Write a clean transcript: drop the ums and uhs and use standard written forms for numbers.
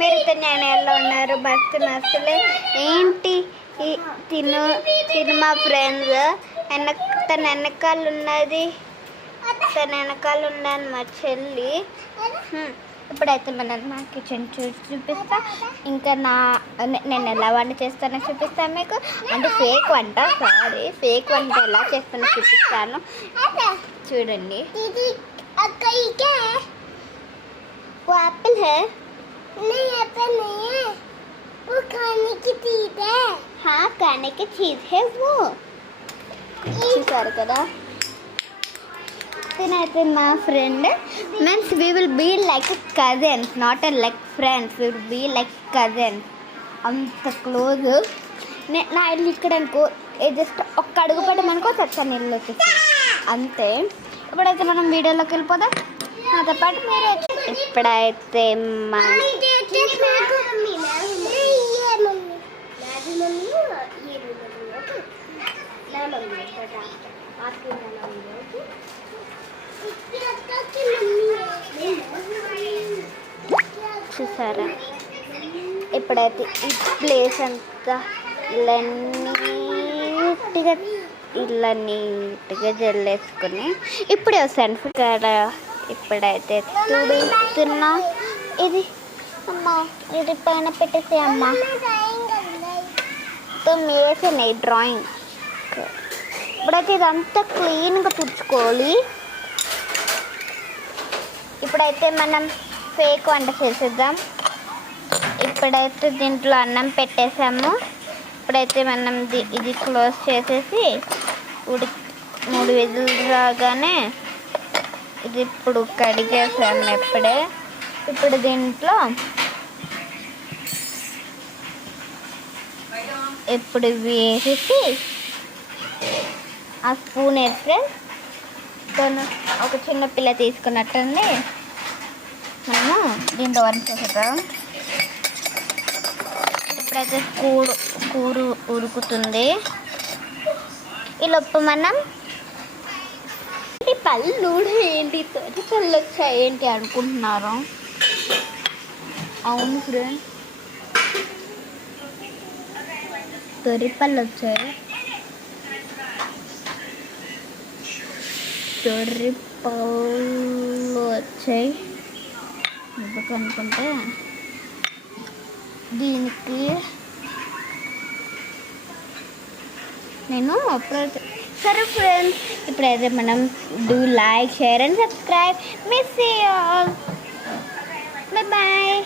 మీరైతే నేను ఎలా ఉన్నారు భక్తులు అసలే ఏంటి తిను మా ఫ్రెండ్స్ తన వెనకాల ఉన్నది మా చెల్లి. ఇప్పుడైతే మా కిచెన్ చూపిస్తా. ఇంకా నేను ఎలా వంట చేస్తానో చూపిస్తాను మీకు. అంటే ఫేక్ వంట ఎలా చేస్తానో చూపిస్తాను, చూడండి. वो एप्पल है? नहीं एप्पल नहीं है, वो खाने की चीज है. हाँ खाने की चीज है वो. చూసారు కదా, తినైతే మా friend means we will be like cousins, not like friends, we will be like cousins. అంత క్లోజ్. నా ఇల్లు ఇక్కడ అనుకో, జస్ట్ ఒక్క అడుగు పెట్టమనుకో చచ్చని ఇల్లు వచ్చేసి అంతే. ఇప్పుడైతే మనం వీడియోలోకి వెళ్ళిపోదాం. నాతో పాటు మీరే. ఇప్పుడైతే చూసారా, ఇప్పుడైతే ఈ ప్లేస్ అంతా ఇలా నీట్గా జల్లేసుకుని ఇప్పుడే వస్తాను కదా. ఇప్పుడైతే చూపిస్తున్నా. ఇది అమ్మా, ఇది పైన పెట్టేసి అమ్మ వేసినాయి డ్రాయింగ్. ఇప్పుడైతే ఇదంతా క్లీన్గా తుడుచుకోవాలి. ఇప్పుడైతే మనం ఫేక్ వంట చేసేద్దాం. ఇప్పుడైతే దీంట్లో అన్నం పెట్టేసాము. ఇప్పుడైతే మనం ఇది క్లోజ్ చేసేసి 3 విజిల్స్ రాగానే ఇది ఇప్పుడు కడిగేసాము. ఇప్పుడు దీంట్లో ఇప్పుడు వేసేసి ఆ స్పూన్ వేస్తే ఒక చిన్న పిల్ల తీసుకున్నట్టుంది. మనము దీంట్లో వన్ చేసేద్దాం. ఇప్పుడైతే కూర ఉడుకుతుంది. ఈలోపు మనం పళ్ళు ఏంటి తొరి పళ్ళు వచ్చాయి ఏంటి అనుకుంటున్నారు. అవును ఫ్రెండ్, తొరి పళ్ళు వచ్చాయి. ఎందుకు అనుకుంటే దీనికి నేను సరే ఫ్రెండ్స్, ఇప్పుడైతే మనం do like, share and subscribe. Miss you all. Bye bye.